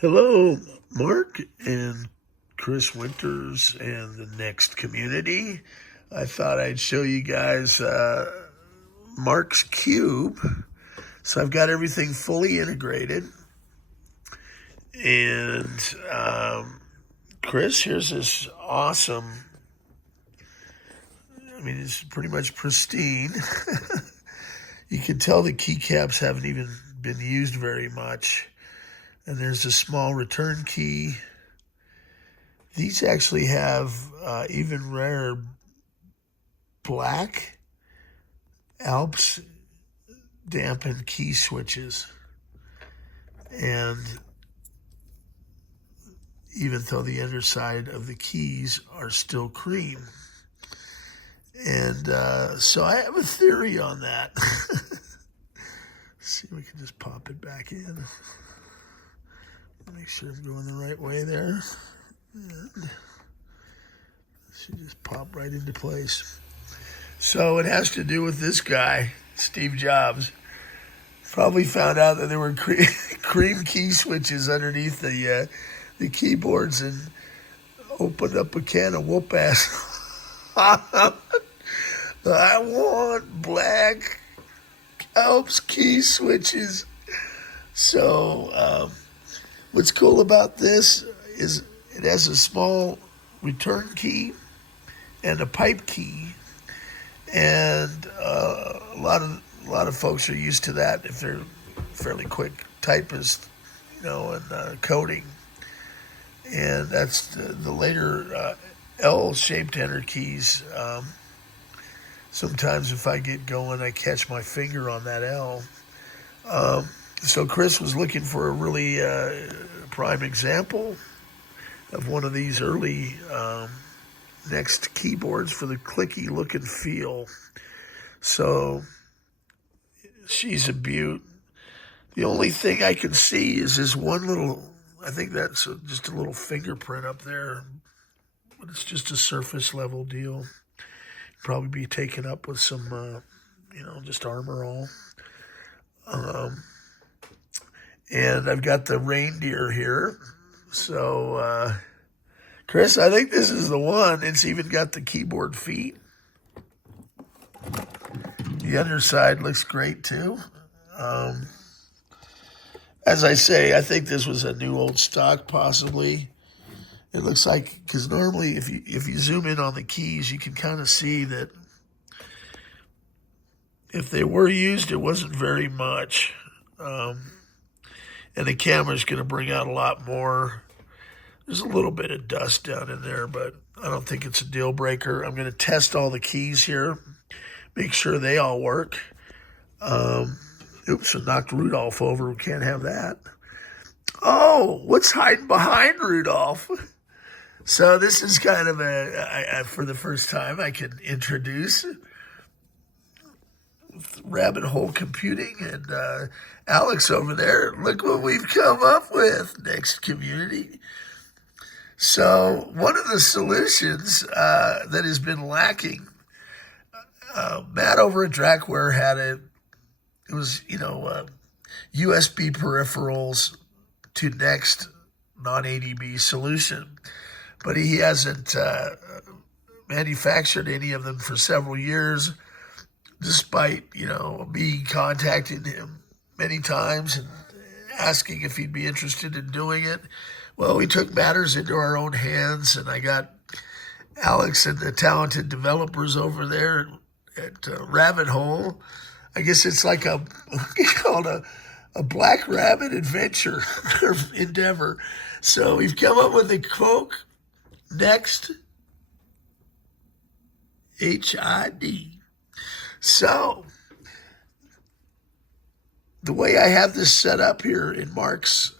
Hello, Mark and Chris Winters and the NeXT community. I thought I'd show you guys Mark's Cube. So I've got everything fully integrated. And Chris, here's this awesome, it's pretty much pristine. You can tell the keycaps haven't even been used very much. And there's a small return key. These actually have even rarer black Alps dampened key switches. And even though the underside of the keys are still cream. And so I have a theory on that. See if we can just pop it back in. Make sure I'm going the right way there. And should just pop right into place. So it has to do with this guy, Steve Jobs. Probably found out that there were cream key switches underneath the keyboards and opened up a can of whoop ass. I want black Alps key switches. So what's cool about this is it has a small return key and a pipe key, and a lot of folks are used to that if they're fairly quick typists, and coding. And that's the later L-shaped enter keys. Sometimes if I get going, I catch my finger on that L. So Chris was looking for a really prime example of one of these early NeXT keyboards for the clicky look and feel. So she's a beaut. The only thing I can see is this one little, I think that's just a little fingerprint up there, but it's just a surface level deal. Probably be taken up with some, just armor all. And I've got the reindeer here. So, Chris, I think this is the one. It's even got the keyboard feet. The underside looks great too. As I say, I think this was a new old stock possibly. It looks like, because normally if you zoom in on the keys, you can kind of see that if they were used, it wasn't very much. And the camera's going to bring out a lot more. There's a little bit of dust down in there, but I don't think it's a deal breaker. I'm going to test all the keys here, make sure they all work. Oops, I knocked Rudolph over. We can't have that. Oh, what's hiding behind Rudolph? So this is kind of for the first time I can introduce rabbit hole computing, and Alex over there, look what we've come up with, NeXT community. So one of the solutions that has been lacking, Matt over at Drackware had it was USB peripherals to NeXT Non ADB solution, but he hasn't manufactured any of them for several years. Despite, me contacting him many times and asking if he'd be interested in doing it. Well, we took matters into our own hands, and I got Alex and the talented developers over there at Rabbit Hole. I guess it's like called a Black Rabbit adventure endeavor. So we've come up with the Quokke NeXT HID. So, the way I have this set up here in Mark's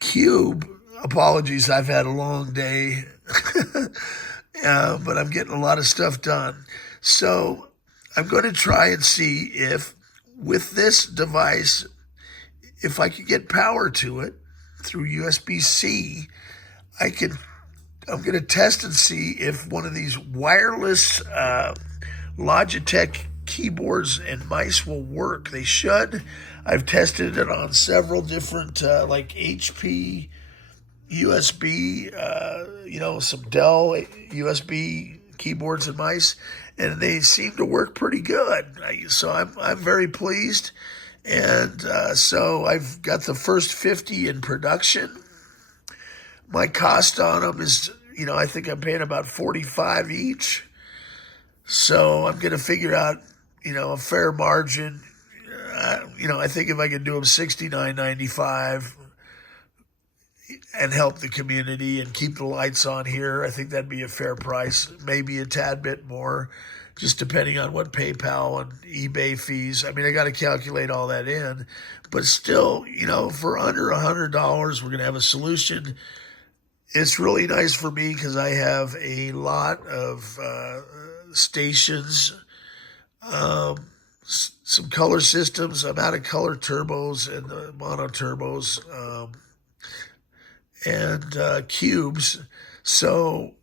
Cube, apologies, I've had a long day, but I'm getting a lot of stuff done. So, I'm going to try and see if, with this device, if I can get power to it through USB-C, I'm going to test and see if one of these wireless Logitech keyboards and mice will work. They should. I've tested it on several different, like HP, USB, some Dell USB keyboards and mice, and they seem to work pretty good. So I'm very pleased. And so I've got the first 50 in production. My cost on them is, I think I'm paying about $45 each. So I'm going to figure out, a fair margin. I think if I can do them $69.95 and help the community and keep the lights on here, I think that'd be a fair price. Maybe a tad bit more, just depending on what PayPal and eBay fees. I mean, I got to calculate all that in. But still, for under $100, we're going to have a solution. It's really nice for me because I have a lot of stations, some color systems. I'm out of color turbos and mono turbos and cubes. So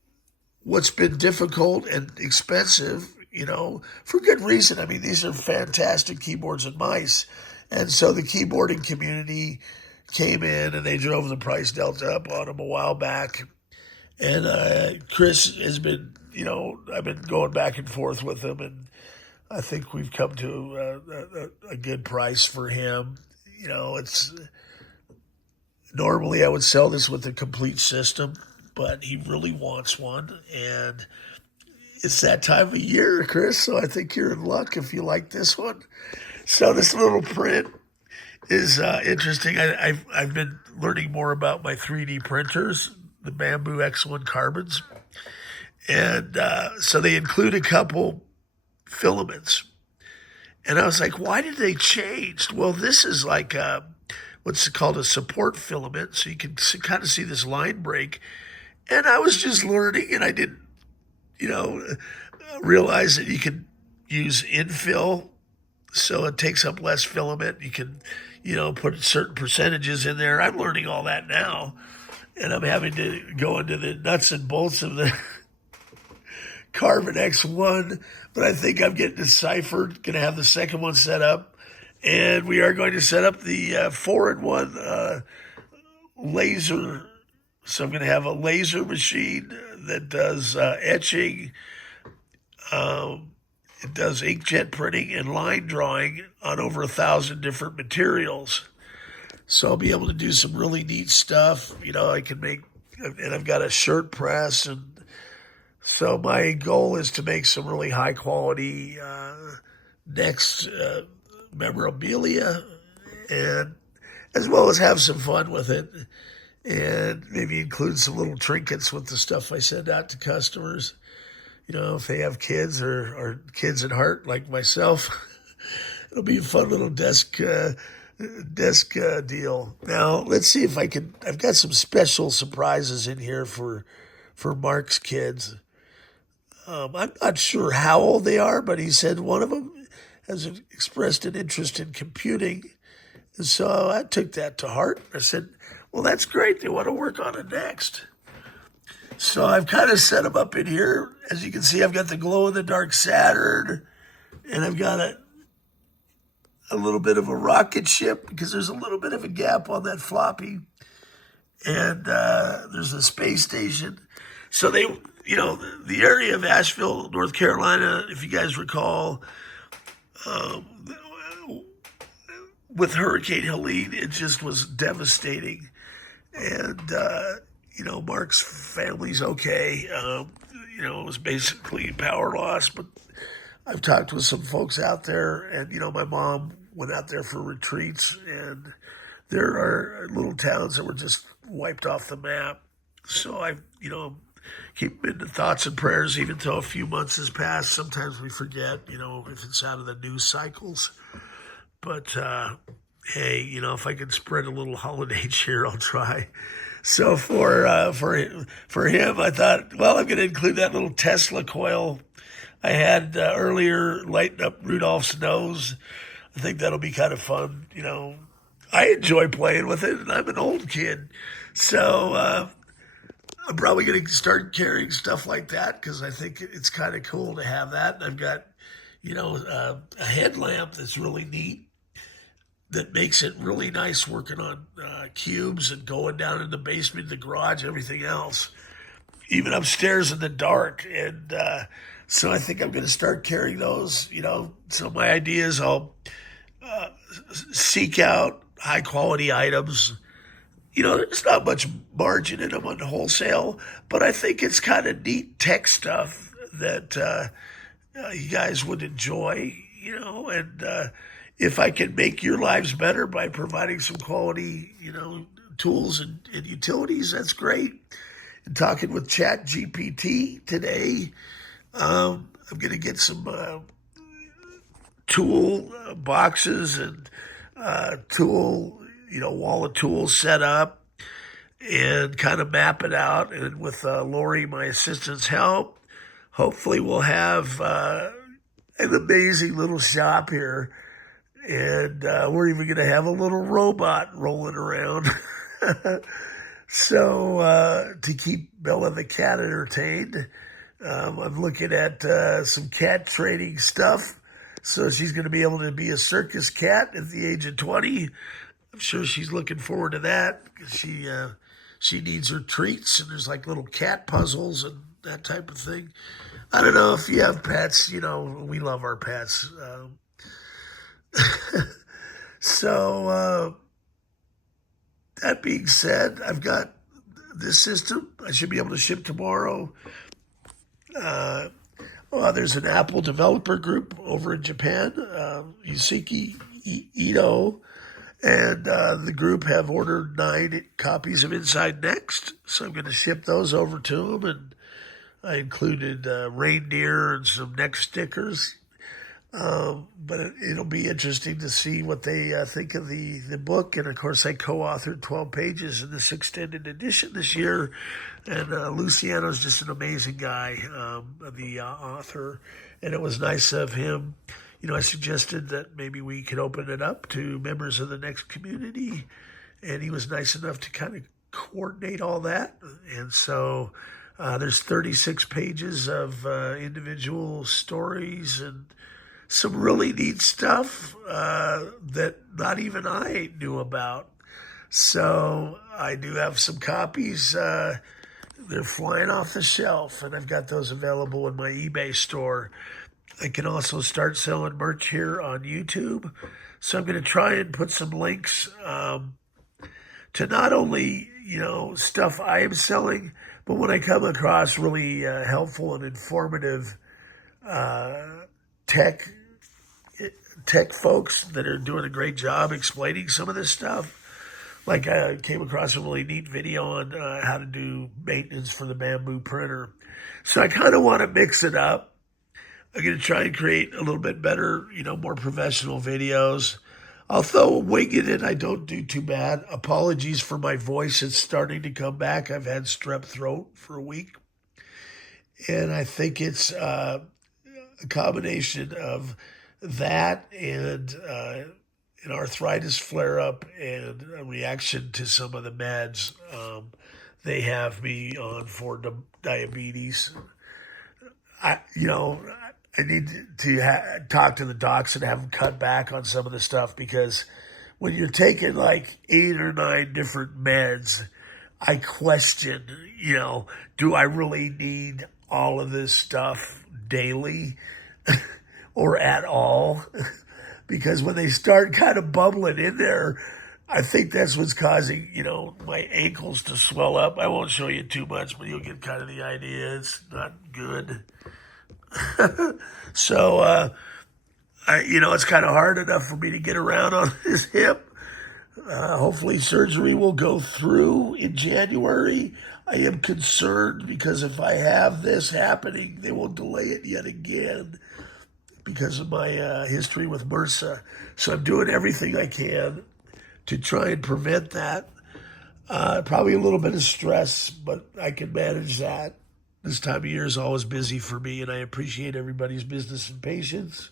what's been difficult and expensive, for good reason. I mean, these are fantastic keyboards and mice. And so the keyboarding community came in and they drove the price delta up on them a while back. And Chris has been, I've been going back and forth with him, and I think we've come to a good price for him. It's normally I would sell this with a complete system, but he really wants one, and it's that time of year, Chris, so I think you're in luck if you like this one. So this little print is interesting. I've been learning more about my 3D printers, the Bamboo X1 carbons. And so they include a couple filaments. And I was like, why did they change? Well, this is like what's called a support filament. So you can kind of see this line break. And I was just learning, and I didn't, realize that you can use infill. So it takes up less filament. You can, put certain percentages in there. I'm learning all that now. And I'm having to go into the nuts and bolts of the Carbon X1. But I think I'm getting deciphered. Going to have the second one set up. And we are going to set up the 4-in-1 laser. So I'm going to have a laser machine that does etching. It does inkjet printing and line drawing on over 1,000 different materials. So I'll be able to do some really neat stuff. I can make, and I've got a shirt press. And so my goal is to make some really high quality NeXT memorabilia, and as well as have some fun with it, and maybe include some little trinkets with the stuff I send out to customers. If they have kids or kids at heart like myself, it'll be a fun little desk deal. Now, let's see if I can. I've got some special surprises in here for Mark's kids. I'm not sure how old they are, but he said one of them has expressed an interest in computing. And so I took that to heart. I said, well, that's great. They want to work on it next. So I've kind of set them up in here. As you can see, I've got the glow-in-the-dark Saturn, and I've got a little bit of a rocket ship because there's a little bit of a gap on that floppy. And there's a space station. So they, the area of Asheville, North Carolina, if you guys recall, with Hurricane Helene, it just was devastating. And, Mark's family's okay. It was basically power loss, but I've talked with some folks out there, and, my mom went out there for retreats, and there are little towns that were just wiped off the map. So I, keep in the thoughts and prayers, even though a few months has passed. Sometimes we forget, if it's out of the news cycles. But, hey, if I can spread a little holiday cheer, I'll try. So for him, I thought, well, I'm going to include that little Tesla coil I had earlier, lighting up Rudolph's nose. I think that'll be kind of fun. I enjoy playing with it, and I'm an old kid. So I'm probably going to start carrying stuff like that because I think it's kind of cool to have that. And I've got, a headlamp that's really neat, that makes it really nice working on cubes and going down in the basement, the garage, everything else, even upstairs in the dark. And so I think I'm going to start carrying those. So my idea is I'll seek out high quality items. There's not much margin in them on wholesale, but I think it's kind of neat tech stuff that you guys would enjoy, and if I can make your lives better by providing some quality, tools and utilities, that's great. And talking with Chat GPT today, I'm going to get some tool boxes and tool, wall of tools set up and kind of map it out. And with Lori, my assistant's help, hopefully we'll have an amazing little shop here. And we're even going to have a little robot rolling around. So to keep Bella the cat entertained, I'm looking at some cat training stuff. So she's going to be able to be a circus cat at the age of 20. I'm sure she's looking forward to that because she needs her treats, and there's like little cat puzzles and that type of thing. I don't know if you have pets. We love our pets. So that being said, I've got this system. I should be able to ship tomorrow. There's an Apple developer group over in Japan, Yusuke Ito, and the group have ordered 9 copies of Inside NeXT, so I'm going to ship those over to them, and I included reindeer and some NeXT stickers. But it'll be interesting to see what they think of the book. And of course, I co-authored 12 pages in this extended edition this year. And Luciano's just an amazing guy, the author. And it was nice of him. I suggested that maybe we could open it up to members of the NeXT community. And he was nice enough to kind of coordinate all that. And so there's 36 pages of individual stories and some really neat stuff that not even I knew about. So I do have some copies. They're flying off the shelf, and I've got those available in my eBay store. I can also start selling merch here on YouTube. So I'm going to try and put some links to not only, stuff I am selling, but when I come across really helpful and informative tech folks that are doing a great job explaining some of this stuff. Like I came across a really neat video on how to do maintenance for the bamboo printer. So I kind of want to mix it up. I'm going to try and create a little bit better, more professional videos. Although winging it, I don't do too bad. Apologies for my voice. It's starting to come back. I've had strep throat for a week. And I think it's a combination of that and an arthritis flare-up and a reaction to some of the meds they have me on for diabetes. I need to talk to the docs and have them cut back on some of the stuff, because when you're taking like 8 or 9 different meds, I question, do I really need all of this stuff daily or at all? Because when they start kind of bubbling in there, I think that's what's causing, my ankles to swell up. I won't show you too much, but you'll get kind of the idea. It's not good. So, it's kind of hard enough for me to get around on this hip. Hopefully surgery will go through in January. I am concerned because if I have this happening, they will delay it yet again because of my history with MRSA. So I'm doing everything I can to try and prevent that. Probably a little bit of stress, but I can manage that. This time of year is always busy for me, and I appreciate everybody's business and patience.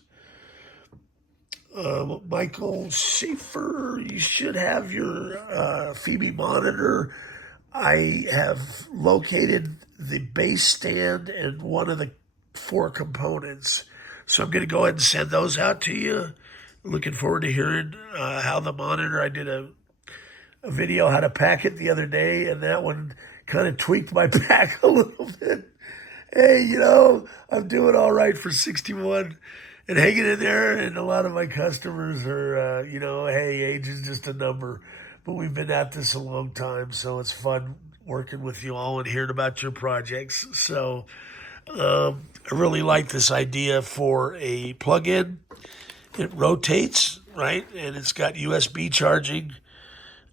Michael Schaefer, you should have your Phoebe monitor. I have located the base stand and one of the 4 components. So I'm going to go ahead and send those out to you. Looking forward to hearing how the monitor, I did a video how to pack it the other day, and that one kind of tweaked my pack a little bit. Hey, I'm doing all right for 61 and hanging in there, and a lot of my customers are, hey, age is just a number, but we've been at this a long time, so it's fun working with you all and hearing about your projects. So I really like this idea for a plug-in. It rotates, right, and it's got USB charging,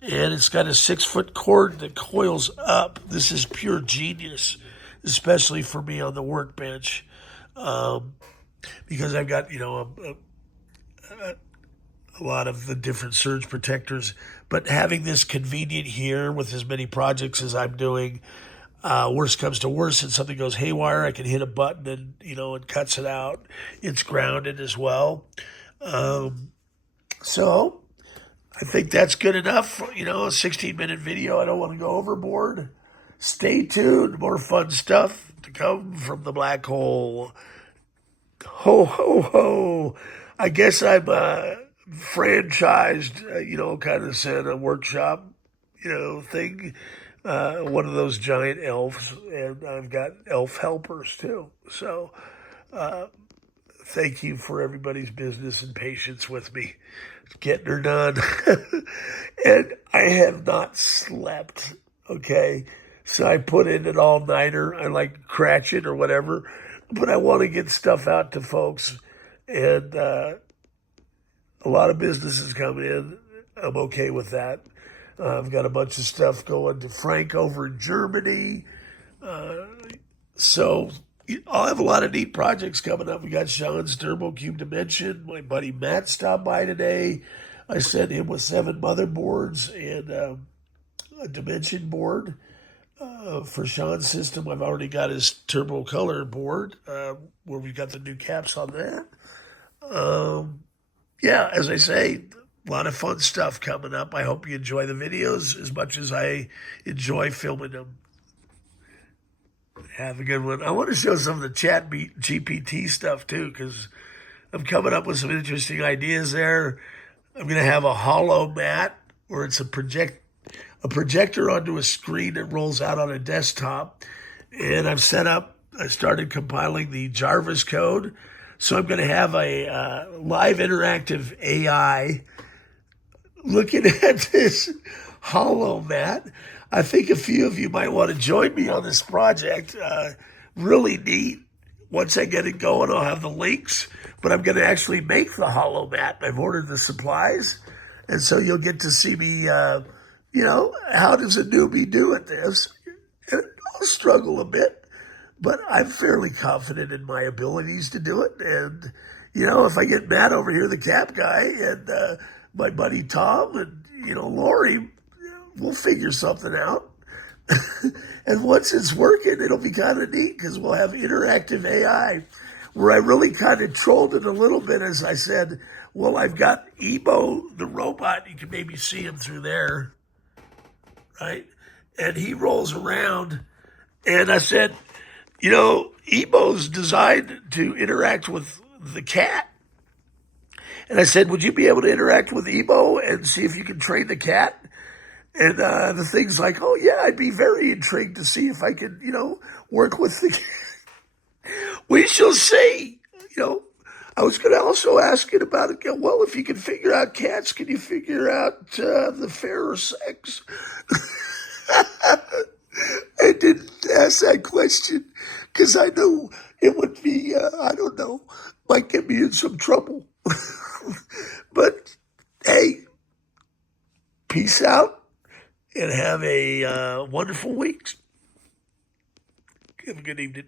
and it's got a 6-foot cord that coils up. This is pure genius, especially for me on the workbench, because I've got, a lot of the different surge protectors. But having this convenient here with as many projects as I'm doing, worst comes to worst, and something goes haywire, I can hit a button and, it cuts it out. It's grounded as well. So I think that's good enough. A 16-minute video. I don't want to go overboard. Stay tuned. More fun stuff to come from the black hole. Ho, ho, ho. I guess I'm franchised, kind of said a workshop, thing. One of those giant elves. And I've got elf helpers, too. So thank you for everybody's business and patience with me. Getting her done. And I have not slept, okay? So I put in an all-nighter. I like Cratchit or whatever. But I want to get stuff out to folks. And a lot of businesses come in. I'm okay with that. I've got a bunch of stuff going to Frank over in Germany. So I'll have a lot of neat projects coming up. We got Sean's Turbo Cube Dimension. My buddy Matt stopped by today. I sent him with 7 motherboards and a Dimension board for Sean's system. I've already got his Turbo Color board where we've got the new caps on that. Yeah, as I say, a lot of fun stuff coming up. I hope you enjoy the videos as much as I enjoy filming them. Have a good one. I want to show some of the chat GPT stuff too, because I'm coming up with some interesting ideas there. I'm going to have a hollow mat where it's a projector onto a screen that rolls out on a desktop. And I started compiling the Jarvis code. So I'm going to have a live interactive AI looking at this hollow mat. I think a few of you might want to join me on this project. Really neat. Once I get it going, I'll have the links. But I'm going to actually make the hollow mat. I've ordered the supplies. And so you'll get to see me, how does a newbie do at this? And I'll struggle a bit, but I'm fairly confident in my abilities to do it. And, if I get Matt over here, the cap guy, and my buddy Tom and, Lori, we'll figure something out. And once it's working, it'll be kind of neat because we'll have interactive AI. Where I really kind of trolled it a little bit, as I said, well, I've got Ebo, the robot. You can maybe see him through there, right? And he rolls around. And I said, Ebo's designed to interact with the cat. And I said, would you be able to interact with Ebo and see if you can train the cat? And the thing's like, oh, yeah, I'd be very intrigued to see if I could, work with the cat. We shall see. I was going to also ask it about it. Well, if you can figure out cats, can you figure out the fairer sex? I didn't ask that question because I knew it would be, might get me in some trouble. But, hey, peace out and have a wonderful week. Have a good evening.